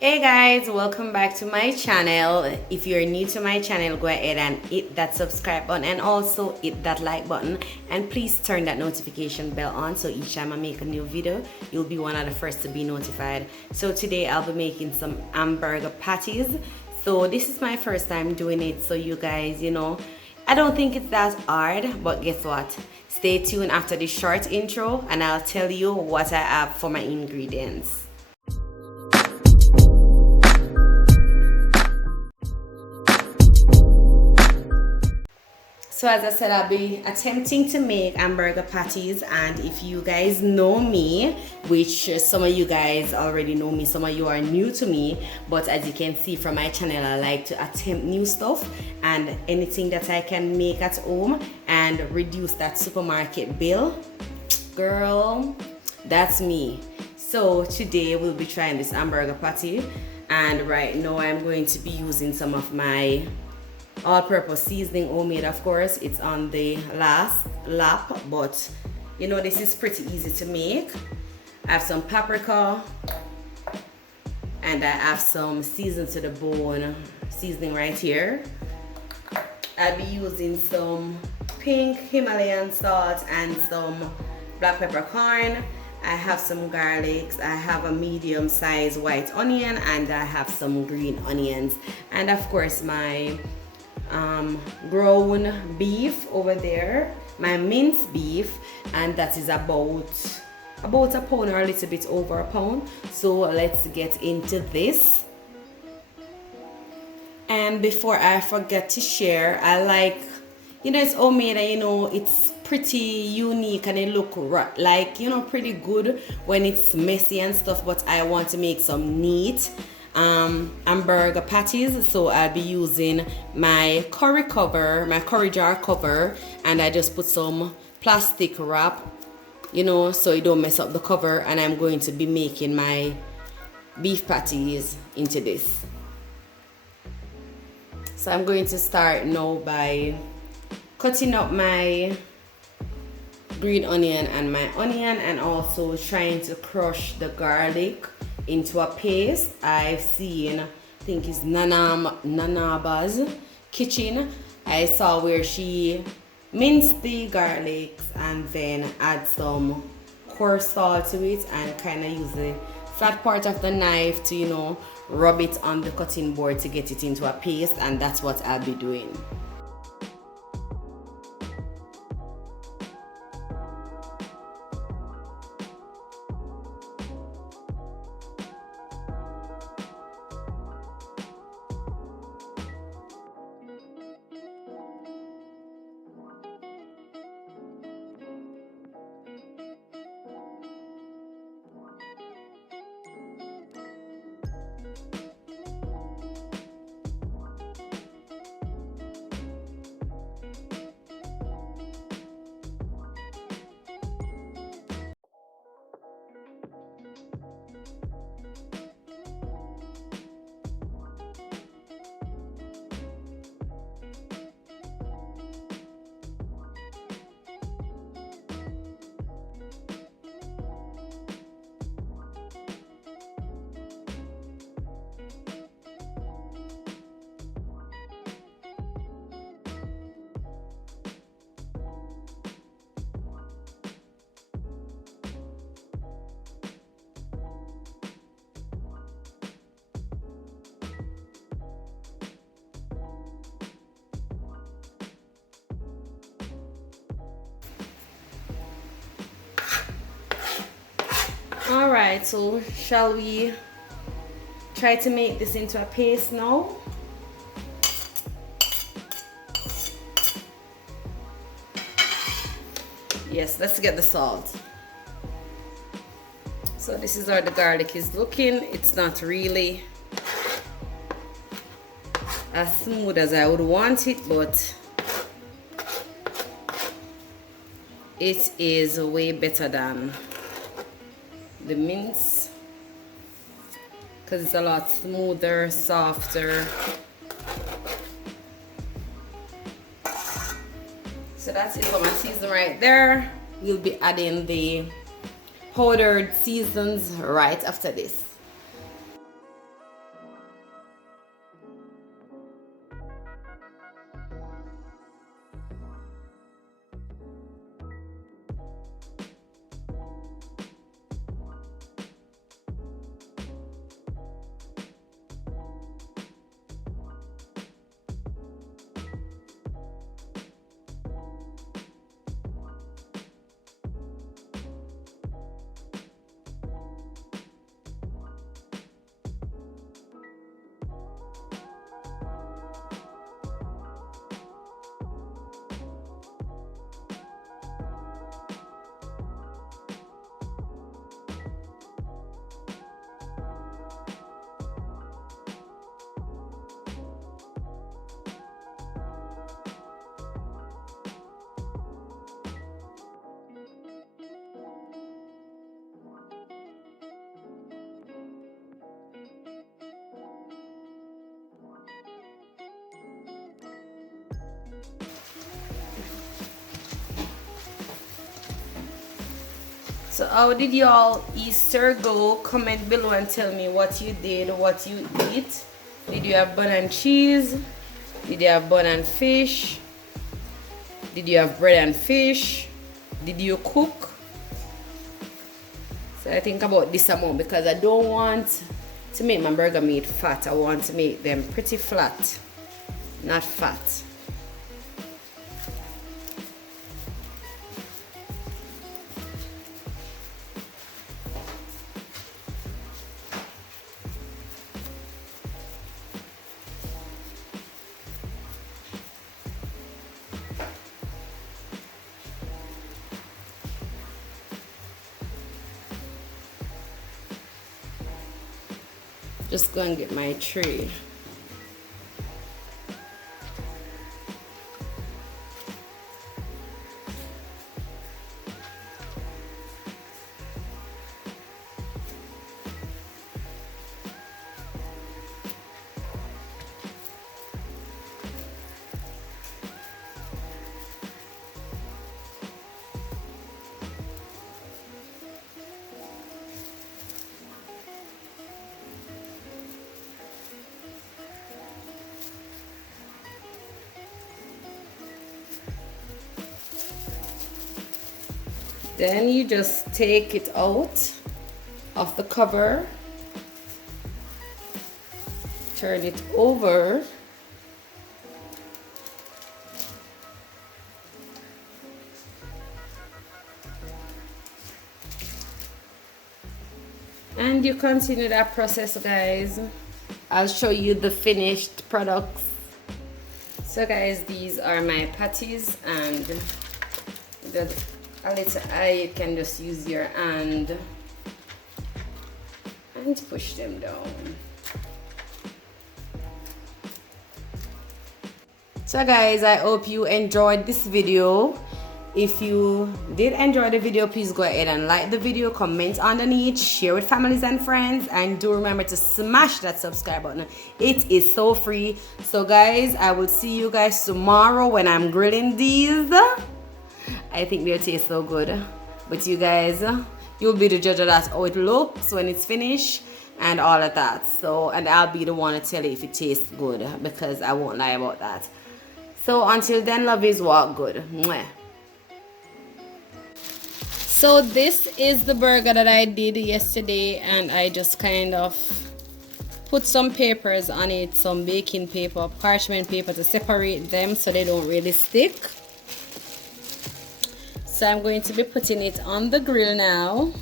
Hey guys, welcome back to my channel. If you're new to my channel, go ahead and hit that subscribe button and also hit that like button, and please turn that notification bell on so each time I make a new video you'll be one of the first to be notified. So today I'll be making some hamburger patties. So this is my first time doing it, so you guys, I don't think it's that hard, but guess what? Stay tuned after this short intro and I'll tell you what I have for my ingredients. So as I said, I'll be attempting to make hamburger patties, and if you guys know me, which some of you guys already know me, some of you are new to me, but as you can see from my channel, I like to attempt new stuff and anything that I can make at home and reduce that supermarket bill, girl, that's me. So today we'll be trying this hamburger patty, and right now I'm going to be using some of my all-purpose seasoning, homemade of course. It's on the last lap, but this is pretty easy to make. I have some paprika and I have some seasoned to the bone seasoning right here. I'll be using some pink Himalayan salt and some black peppercorn. I have some garlics, I have a medium-sized white onion, and I have some green onions, and of course my ground beef over there, my minced beef, and that is about a pound or a little bit over a pound. So let's get into this. And before I forget to share, I like, it's homemade and it's pretty unique and it look like pretty good when it's messy and stuff, but I want to make some neat hamburger patties. So I'll be using my curry jar cover, and I just put some plastic wrap so you don't mess up the cover, and I'm going to be making my beef patties into this. So I'm going to start now by cutting up my green onion and my onion, and also trying to crush the garlic into a paste. I've seen, I think it's Nanaba's kitchen, I saw where she minced the garlics and then add some coarse salt to it and kind of use the flat part of the knife to rub it on the cutting board to get it into a paste, and that's what I'll be doing. Alright, so shall we try to make this into a paste now? Yes, let's get the salt. So this is how the garlic is looking. It's not really as smooth as I would want it, but it is way better than the mince because it's a lot smoother, softer. So that's it for my season right there. We'll be adding the powdered seasons right after this. So how did y'all Easter go? Comment below and tell me what you did, what you eat. Did you have bun and cheese? Did you have bun and fish? Did you have bread and fish? Did you cook? So I think about this amount because I don't want to make my burger meat fat. I want to make them pretty flat, not fat. Just go and get my tray. Then you just take it out of the cover, turn it over, and you continue that process, guys. I'll show you the finished products. So guys, these are my patties, and a little eye, you can just use your hand and push them down. So guys, I hope you enjoyed this video. If you did enjoy the video, please go ahead and like the video, comment underneath, share with families and friends, and do remember to smash that subscribe button. It is so free. So guys, I will see you guys tomorrow when I'm grilling these. I think they'll taste so good, but you guys, you'll be the judge of that, how it looks when it's finished and all of that. So, and I'll be the one to tell you if it tastes good, because I won't lie about that. So until then, lovies, walk good. Mwah. So this is the burger that I did yesterday, and I just kind of put some papers on it, some baking paper, parchment paper, to separate them so they don't really stick. So I'm going to be putting it on the grill now.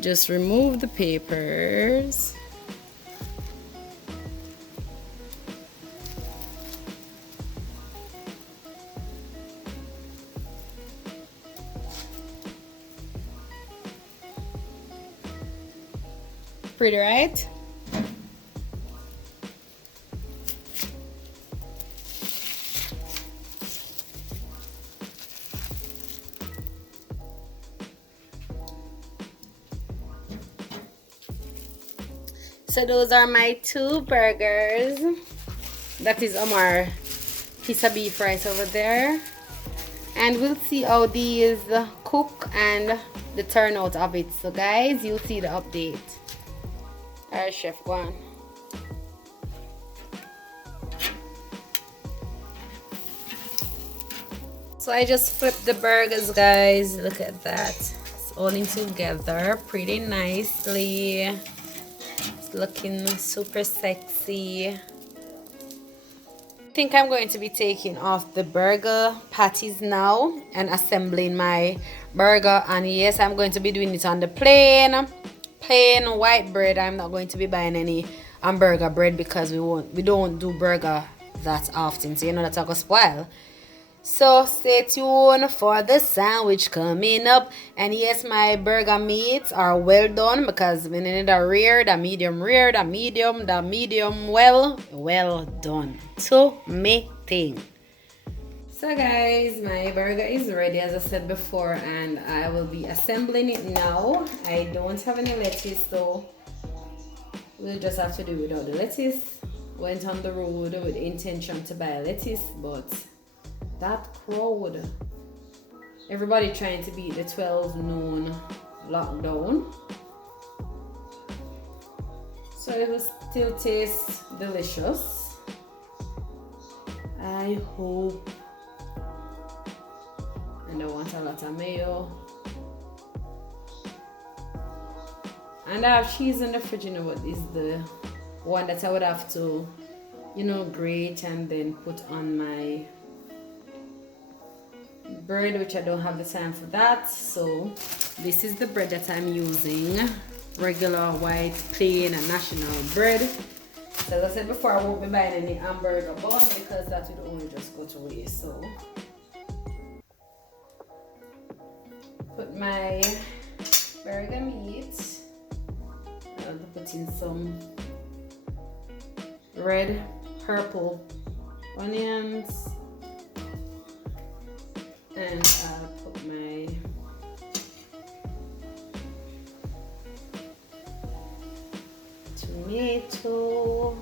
Just remove the papers. Pretty, right? So those are my 2 burgers. That is Omar piece of beef right over there. And we'll see how these cook and the turnout of it. So guys, you'll see the update. Alright, chef, go on. So I just flipped the burgers, guys. Look at that. It's all in together pretty nicely. Looking super sexy. I think I'm going to be taking off the burger patties now and assembling my burger. And yes, I'm going to be doing it on the plain white bread. I'm not going to be buying any hamburger bread because we don't do burger that often, so you know that's gonna spoil. So stay tuned for the sandwich coming up. And yes, my burger meats are well done because we need the rare, the medium rare, the medium well done to me thing. So guys, my burger is ready, as I said before, and I will be assembling it now. I don't have any lettuce, so we'll just have to do without the lettuce. Went on the road with the intention to buy lettuce, but that crowd Everybody trying to beat the 12 noon lockdown. So it will still taste delicious. I hope. And I want a lot of mayo. And I have cheese in the fridge, you know what is the one that I would have to, you know, grate and then put on my bread, which I don't have the time for that. So this is the bread that I'm using, regular white plain and national bread. So as I said before, I won't be buying any hamburger bun because that would only just go to waste. So put my burger meat. I'll put in some red, purple onions, and I'll put my tomato,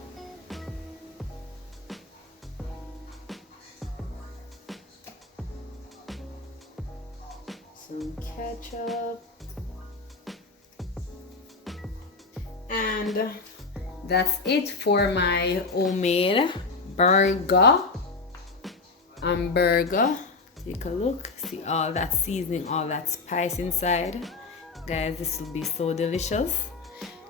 some ketchup, and that's it for my homemade hamburger. Take a look, see all that seasoning, all that spice inside. Guys, this will be so delicious.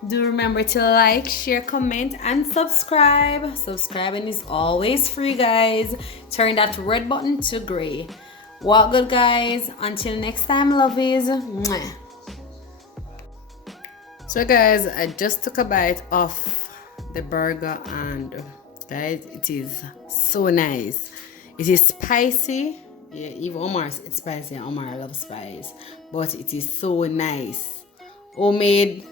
Do remember to like, share, comment, and subscribe. Subscribing is always free, guys. Turn that red button to gray. Walk good, guys. Until next time, lovies. Mwah. So guys, I just took a bite of the burger and guys, it is so nice. It is spicy. Yeah, even Omar, it's spicy. Omar loves spice, but it is so nice. Homemade